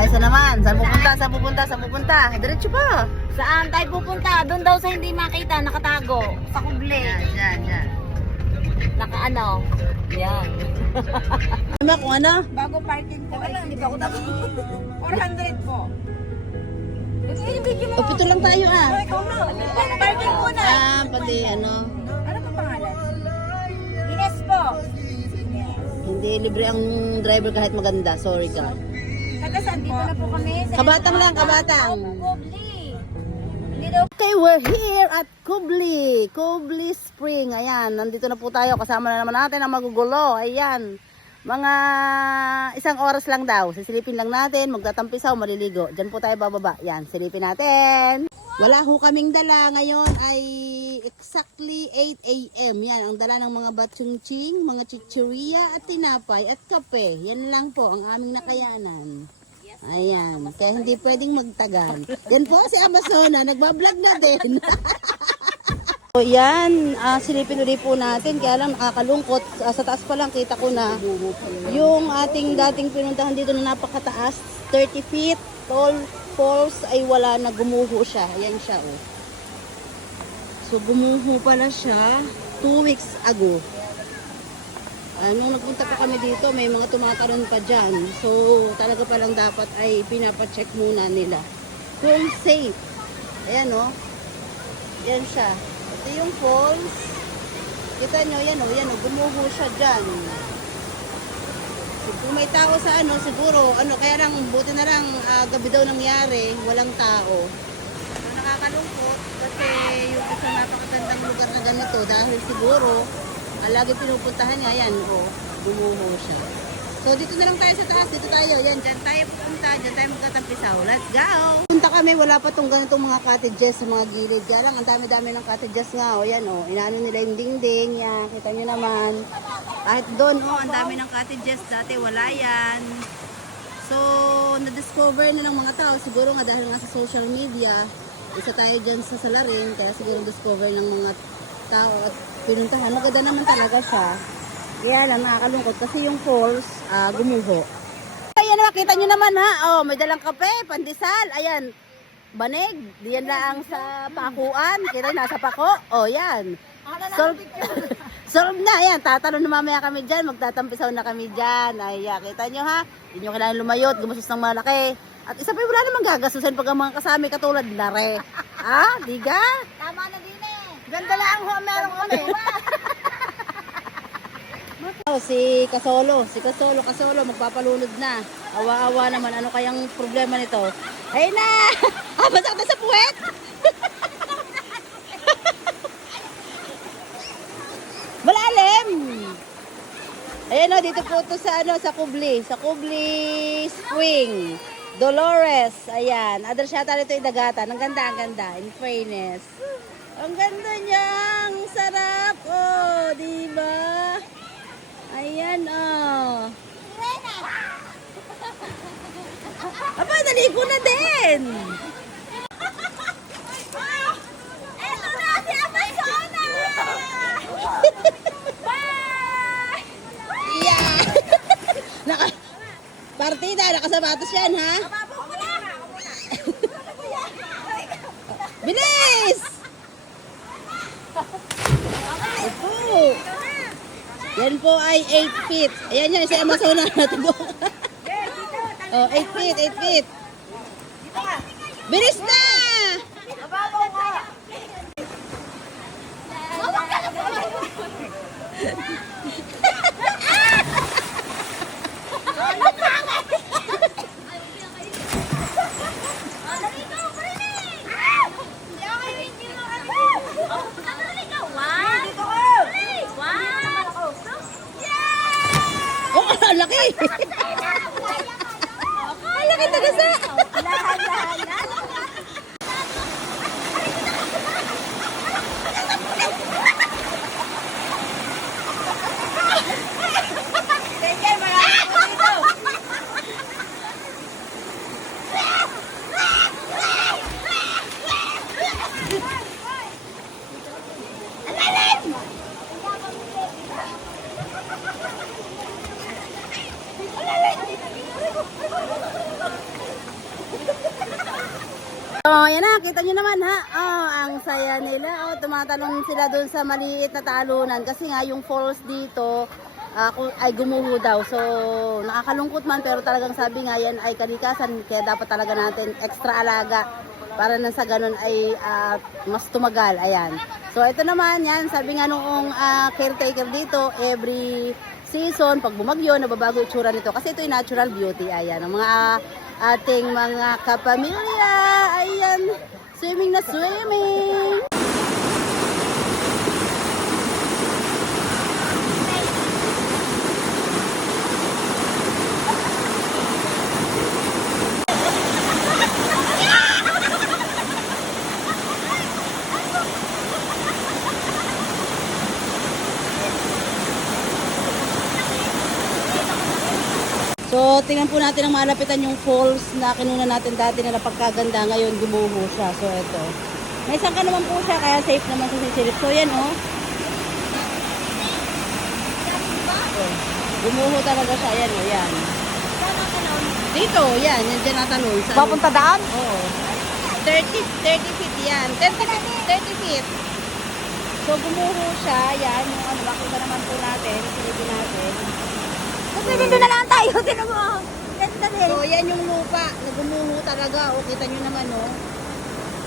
Ayos na naman. Saan pupunta? Saan pupunta? Saan pupunta? Diretso pa. Saan tayo pupunta? Doon daw sa hindi makita, nakatago. Sa kubli. Yan. Naka ano? Yan. Ano kung ano? Bago parking ko. Wala, hindi pa ako tapos. 400 po. O, pito lang tayo ah. Ikaw na. Parking muna. Pati ano. Ano pa pangalan? Ines po. Hindi libre ang driver kahit maganda. Sorry ka. Taga saan po? Dito na po kami. Kabatang lang, kabatang. Kubli. Hindi daw. Okay, we're here at Kubli Spring. Ayan, nandito na po tayo. Kasama na naman natin ang magugulo. Ayan. Mga 1 oras lang daw. Sisilipin lang natin. Magtatampisaw, maliligo. Diyan po tayo bababa. Yan, silipin natin. Wala ho kaming dala. Ngayon ay exactly 8 a.m. Yan, ang dala ng mga batchungching, mga chichirya at tinapay at kape. Yan lang po ang aming nakayanan. Ayan, kaya hindi pwedeng magtagal. Yan po si Amazona, nagbablog na din. So yan, silipin ulit po natin, kaya lang nakakalungkot. Sa taas pa lang kita ko na yung ating dating pinuntahan dito na napakataas, 30 feet tall falls ay wala na, gumuho siya. Ayan siya oh. So gumuho pala siya 2 weeks ago. Nung nagpunta pa kami dito, may mga tumataron pa dyan. So, talaga palang dapat ay pinapacheck muna nila kung safe. Ayan o. Yan siya. Ito yung falls. Kita nyo, yan o. Gumuho siya dyan. So, kung may tao sa siguro, kaya lang, buti na lang, gabi daw nangyari, walang tao. So, nakakalungkot kasi yung isang napakagandang lugar na ganito dahil siguro, lagi pinupuntahan niya, yan, gumuho siya. So, dito na lang tayo sa taas, dito tayo, yan, dyan tayo pupunta, dyan tayo magkatampisaw. Let's go! Punta kami, wala pa tong ganitong mga cottages sa mga gilid. Kaya lang, ang dami-dami ng cottages nga, yan, inaano nila yung dingding, yan, kita nyo naman. Kahit doon, ang dami ng cottages, dati wala yan. So, na-discover na ng mga tao, siguro nga dahil nga sa social media, isa tayo dyan sa salarin, kaya siguro discover ng mga tao at pinuntahan. Maganda naman talaga siya. Kaya lang nakakalungkot kasi yung falls gumuho. Ayan, makita nyo naman ha. Oh, may dalang kape, pandesal. Ayan, banig. Diyan lang sa pakuan. Kita nasa pako. Oh, yan. Solve na. Ayan, tatalon na mamaya kami dyan. Magtatampisaw na kami dyan. Ayan, kita nyo ha. Hindi nyo kailangan lumayot. Gumusos ng malaki. At isa pa, wala namang gagastusin pag ang mga kasami katulad na re. Ha? Diga? Tama na din eh. Ganda lang ho, meron kami. Si Kasolo, magpapalunod na. Awa-awa naman, ano kayang problema nito? Ayun na! Basak na sa puwet! Malalim! Ayan o, dito po ito sa Kubli. Sa Kubli Spring. Dolores, ayan. Address yata nito yung dagatan. Ang ganda, in fairness. Ang ganda niya, ang sarap. Oh, di ba? Ayan, oh. Aba, naligo na din. Eto na si Amazona! Bye! Yeah. Partida, nakasapatos yan, ha? Bilis! Ito. Yan po ay 8 feet. Ayan yan, si Amazona. Oh, 8 feet, 8 feet. Bilis na! Oh, ang laki! Ang laki talaga! Oh, yan na, kita nyo naman ha. Oh, ang saya nila. Oh, tumatalon sila doon sa maliit na talunan kasi nga yung falls dito ay gumuho daw. So, nakakalungkot man pero talagang sabi nga yan ay kalikasan kaya dapat talaga natin extra alaga para na sa ganun ay mas tumagal. Ayan. So, ito naman yan, sabi nga noong caretaker dito, every season, pag bumagyo, nababago itsura nito kasi ito yung natural beauty. Ayan, ang mga ating mga kapamilya, ayan, swimming na swimming. So, tingnan po natin ang malapitan yung falls na kinuna natin dati na napagkaganda. Ngayon, gumuho siya. So, ito. May sangka naman po siya, kaya safe naman sa sisilip. So, yan, oh. Gumuho talaga siya. Yan, oh, yan. Dito, yan. Yan dyan natalon. Papunta daan? Oo. 30 feet yan. 30 feet. So, gumuho siya. Yan, yung ano, makita naman po natin. Silipin natin. Pwede doon na lang tayo. Tinan mo. Ganda din. So, yan yung lupa. Nagumuho talaga. O, kita nyo naman, no?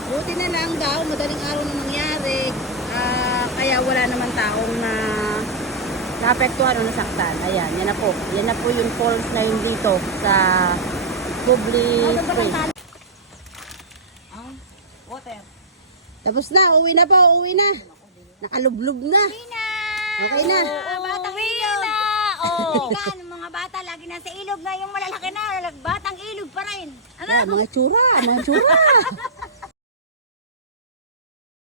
Buti na lang daw. Madaling araw na nangyari. Kaya wala naman taong na naapektuhan o nasaktan. Ayan, yan na po. Yan na po yung falls na yun dito sa Kubli Spring. Water. Tapos na. Uwi na po. Uwi na. Nakalublub na. Okay na. Batang ilog. Oh. Ang mga bata lagi nasa ilog na yung malalaki na. Batang ilog pa rin. Ano? Yan, mga tsura. Mga tsura.